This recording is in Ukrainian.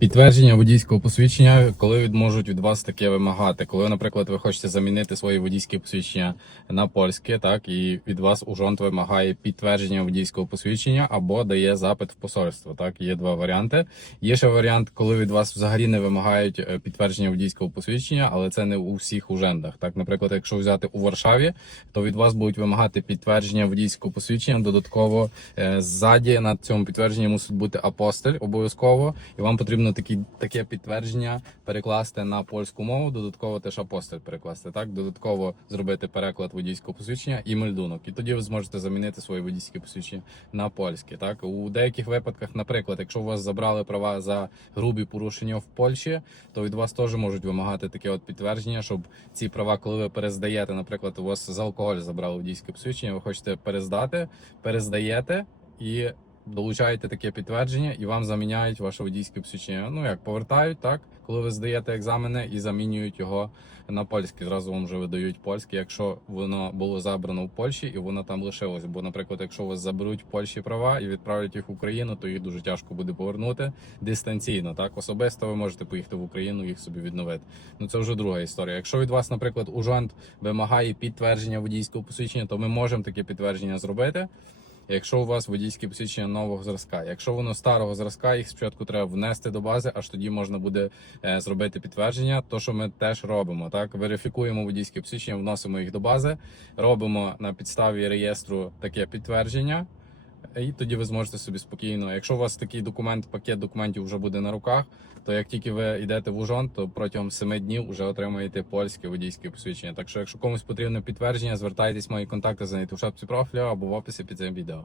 Підтвердження водійського посвідчення, коли можуть від вас таке вимагати. Коли, наприклад, ви хочете замінити своє водійське посвідчення на польське, так і від вас ужонт вимагає підтвердження водійського посвідчення або дає запит в посольство. Так, є два варіанти. Є ще варіант, коли від вас взагалі не вимагають е, підтвердження водійського посвідчення, але це не у всіх ужендах. Так, наприклад, якщо взяти у Варшаві, то від вас будуть вимагати підтвердження водійського посвідчення. Додатково е, ззаді на цьому підтвердженні мусить бути апостиль обов'язково, і вам потрібно такі, таке підтвердження перекласти на польську мову. Додатково теж апостиль перекласти. Так, додатково зробити переклад водійського посвідчення і мельдунок. І тоді ви зможете замінити своє водійське посвідчення на польське. Так у деяких випадках, наприклад, якщо у вас забрали права за грубі порушення в Польщі, то від вас теж можуть вимагати таке от підтвердження, щоб ці права, коли ви перездаєте, наприклад, у вас за алкоголь забрали водійське посвідчення, ви хочете перездати, перездаєте і долучаєте таке підтвердження, і вам заміняють ваше водійське посвідчення. Ну як повертають, так коли ви здаєте екзамени і замінюють його на польське. Зразу вам вже видають польське, якщо воно було забрано в Польщі і воно там лишилось. Бо, наприклад, якщо вас заберуть в Польщі права і відправлять їх в Україну, то їх дуже тяжко буде повернути дистанційно. Так особисто ви можете поїхати в Україну, їх собі відновити. Ну це вже друга історія. Якщо від вас, наприклад, ужонт вимагає підтвердження водійського посвідчення, то ми можемо таке підтвердження зробити. Якщо у вас водійське посвідчення нового зразка, якщо воно старого зразка, їх спочатку треба внести до бази, аж тоді можна буде е, зробити підтвердження. То що ми теж робимо, так верифікуємо водійське посвідчення, вносимо їх до бази, робимо на підставі реєстру таке підтвердження. І тоді ви зможете собі спокійно. Якщо у вас такий документ, пакет документів вже буде на руках, то як тільки ви йдете в ужон, то протягом 7 днів вже отримаєте польське водійське посвідчення. Так що, якщо комусь потрібно підтвердження, звертайтесь, мої контакти знайти в шапці профілю або в описі під цим відео.